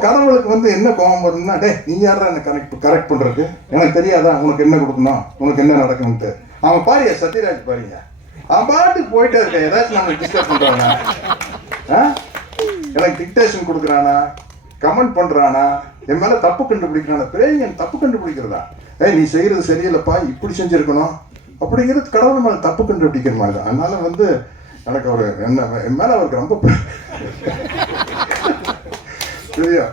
கடவுளுக்கு வந்து என்ன கோபம் வருதுன்னா டே நீ யாரா என்ன கரெக்ட் கரெக்ட் பண்ணுறது எனக்கு தெரியாதா? உனக்கு என்ன கொடுக்கணும்? உனக்கு என்ன நடக்கணும்ட்டு அவன் பாருங்க சத்யராஜ் பாருங்க. அவன் பாட்டுக்கு போயிட்டே இருக்க ஏதாச்சும் நம்மளுக்கு டிஸ்டர்ப் பண்றானா? ஆ? எனக்கு டிக்டேஷன் கொடுக்குறானா? கமெண்ட் பண்றானா? என் மேல தப்பு கண்டுபிடிக்கிறானா? பிரேயன் தப்பு கண்டுபிடிக்கிறதா? ஏய் நீ செய்யறது சரியில்லைப்பா. இப்படி செஞ்சிருக்கணும். அப்படிங்கிறது கடவுள் மேல தப்பு கண்டுபிடிக்கிற மாதிரி தான் அதனால வந்து எனக்கு அவர் என்ன என் மேல அவருக்கு ரொம்ப சரியா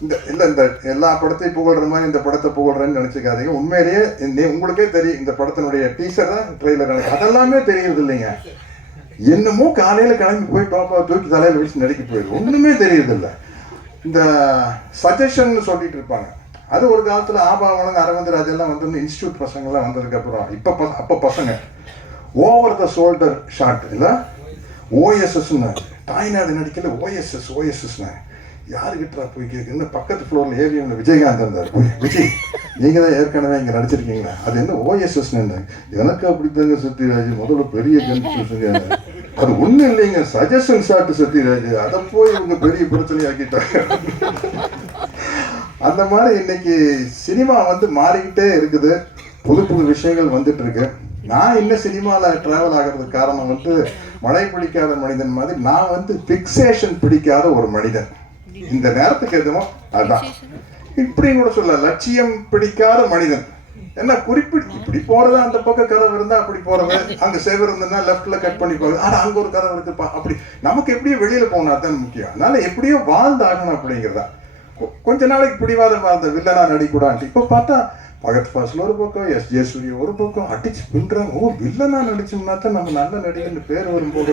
இந்த இல்லை இந்த எல்லா படத்தையும் புகழ்ற மாதிரி இந்த படத்தை புகழ்றேன்னு நினச்சிக்காதீங்க. உண்மையிலேயே இந்த- உங்களுக்கே தெரியும் இந்த படத்தினுடைய டீசர் தான் ட்ரெய்லர் அதெல்லாமே தெரியறது இல்லைங்க. என்னமோ காலையில் கிளம்பி போய் பாப்பா தூக்கி தலையில் வச்சு நடிக்க போயிடுது. ஒன்றுமே தெரியறதில்ல இந்த சஜஷன் சொல்லிட்டு இருப்பாங்க. அது ஒரு காலத்தில் ஆபாவனங்க அரவிந்த் ராஜெல்லாம் வந்து இன்ஸ்டியூட் பசங்கள்லாம் வந்ததுக்கப்புறம் இப்போ ப- அப்போ பசங்க. ஓவர் த ஷோல்டர் ஷாட் இல்லை? ஓஎஸ்எஸ்ன்னு தாய்நாடு நடிக்கல ஓஎஸ்எஸ் ஓஎஸ்எஸ்னு யாருக்கிட்ட போய் கேட்குன்னு பக்கத்து ஃப்ளோரில் ஏவிஎம்ல விஜயகாந்த் இருந்தார்? போய் விஜய் நீங்கள் தான் ஏற்கனவே இங்கே நடிச்சிருக்கீங்களா? அது என்ன ஓஎஸ்எஸ்னு எனக்கு அப்படித்தாங்க சத்யராஜ். முதல்ல பெரிய கன்ஃபியூஷன் அது ஒன்றும் இல்லைங்க. Suggestion shot Sathyaraj. அதை போய் இவங்க பெரிய பிரச்சனையாக்கிட்டாங்க. அந்த மாதிரி இன்னைக்கு சினிமா வந்து மாறிக்கிட்டே இருக்குது. புது புது விஷயங்கள் வந்துட்டு இருக்கு. நான் இன்னும் சினிமாவில் ட்ராவல் ஆகிறதுக்கு காரணம் வந்து மழை பிடிக்காத மனிதன் மாதிரி நான் வந்து ஃபிக்சேஷன் பிடிக்காத ஒரு மனிதன். இந்த நேரத்துக்கு எதுவும் அதான். இப்படி கூட சொல்ல லட்சியம் பிடிக்காத மனிதன். என்ன குறிப்பிட்டு இப்படி போறது அந்த பக்கம் கதவு இருந்தா அப்படி போறது அங்க சேவர் இருந்ததுன்னா லெஃப்ட்ல கட் பண்ணி போகுது ஆனா அங்க ஒரு கதவு இருக்குப்பா. அப்படி. நமக்கு எப்படியோ வெளியில போகணும் அதான் முக்கியம். அதனால எப்படியோ வாழ்ந்தாகணும் அப்படிங்கிறதா. கொஞ்ச நாளைக்கு பிடிவாதமா இருந்த வில்லனா நடிக்கூடாது இப்ப பார்த்தா பகத் ஃபாசில் ஒரு பக்கம் எஸ் ஜே சூரிய ஒரு பக்கம் அடிச்சு பின்றாங்க ஓ வில்லனா நடிச்சோம்னா தான் நம்ம நல்ல நடிகர்னு பேர் வரும் போது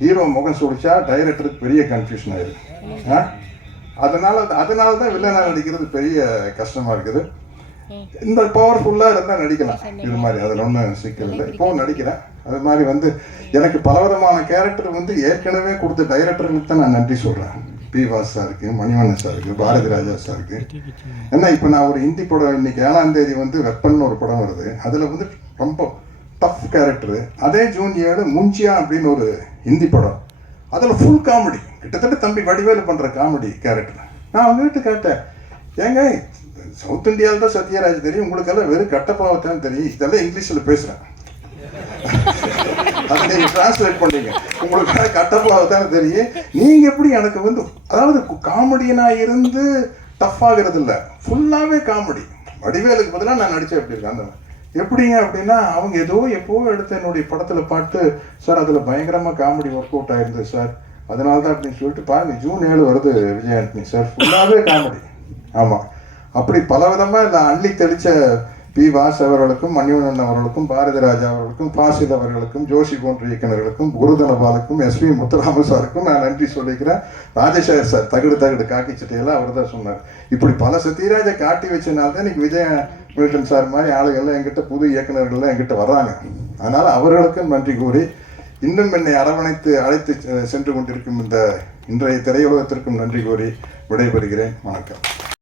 ஹீரோ முகம் சுடிச்சா டைரக்டருக்கு பெரிய கன்ஃபியூஷன் ஆயிருக்கு ஆ? அதனால அதனால தான் வில்லனாக நடிக்கிறது பெரிய கஷ்டமா இருக்குது. இந்த பவர்ஃபுல்லாக இருந்தால் நடிக்கலாம். இது மாதிரி அதில் ஒன்றும் சிக்கல் இல்லை. இப்போவும் நடிக்கிறேன். அது மாதிரி வந்து எனக்கு பலவிதமான கேரக்டர் வந்து ஏற்கனவே கொடுத்த டைரக்டர்களுக்கு தான் நான் நன்றி சொல்கிறேன் பி வாஸ் சாருக்கு மணிவண்ணன் சாருக்கு பாரதி ராஜா சாருக்கு. ஏன்னா இப்போ நான் ஒரு ஹிந்தி படம் இன்னைக்கு ஏழாம் தேதி வந்து வெப்பன் ஒரு படம் வருது. அதில் வந்து ரொம்ப டஃப் கேரக்டரு அதே ஜூன் ஏழு முஞ்சியா அப்படின்னு ஒரு ஹிந்தி படம். அதில் ஃபுல் காமெடி கிட்டத்தட்ட தம்பி வடிவேலு பண்ணுற காமெடி கேரக்டர் நான் அவங்ககிட்ட கேட்டேன் ஏங்க சவுத் இந்தியாவில் தான் சத்யராஜ் தெரியும். உங்களுக்கெல்லாம் வெறும் கட்டப்பாவத்தான் தெரியும். இதெல்லாம் இங்கிலீஷில் பேசுகிறேன் அதை நீங்கள் டிரான்ஸ்லேட் பண்ணீங்க. உங்களுக்கு கட்டப்பாவத்தான் தெரியும். நீங்கள் எப்படி எனக்கு வந்து அதாவது காமெடியனாக இருந்து டஃப் ஆகிறது இல்லை. ஃபுல்லாகவே காமெடி வடிவேலுக்கு பதிலாக நான் நடித்தேன் எப்படி இருக்கேன். அந்த எப்படிங்க அப்படின்னா அவங்க ஏதோ எப்போ எடுத்த என்னுடைய படத்தில் பாட்டு சார் அதில் பயங்கரமாக காமெடி ஒர்க் அவுட் ஆயிருந்தது சார். அதனால தான் அப்படின்னு சொல்லிட்டு பாருங்க ஜூன் ஏழு வருது விஜய் ஆண்டனி சார். ஃபுல்லாகவே காமெடி ஆமாம் அப்படி பல விதமாக இந்த அள்ளி தெளித்த பி. வாஸ் அவர்களுக்கும் மணிவண்ணன் அவர்களுக்கும் பாரதி ராஜா அவர்களுக்கும் பாசில் அவர்களுக்கும் ஜோஷி போன்ற இயக்குநர்களுக்கும் குருதனபாலுக்கும் எஸ்வி முத்துராம சாருக்கும் நான் நன்றி சொல்லிக்கிறேன். ராஜசேகர் சார் தகுடு தகுடு காக்கி சட்டையெல்லாம் அவர் தான் சொன்னார். இப்படி பல சத்யராஜை காட்டி வச்சனால தான் இன்னைக்கு விஜய மில்டன் சார் மாதிரி ஆளுகள்லாம் எங்கிட்ட புது இயக்குநர்கள்லாம் எங்கிட்ட வர்றாங்க. அதனால் அவர்களுக்கும் நன்றி கூறி இன்னும் என்னை அரவணைத்து அழைத்து செ- சென்று கொண்டிருக்கும் இந்த இன்றைய திரையுலகத்திற்கும் நன்றி கூறி விடைபெறுகிறேன். வணக்கம்.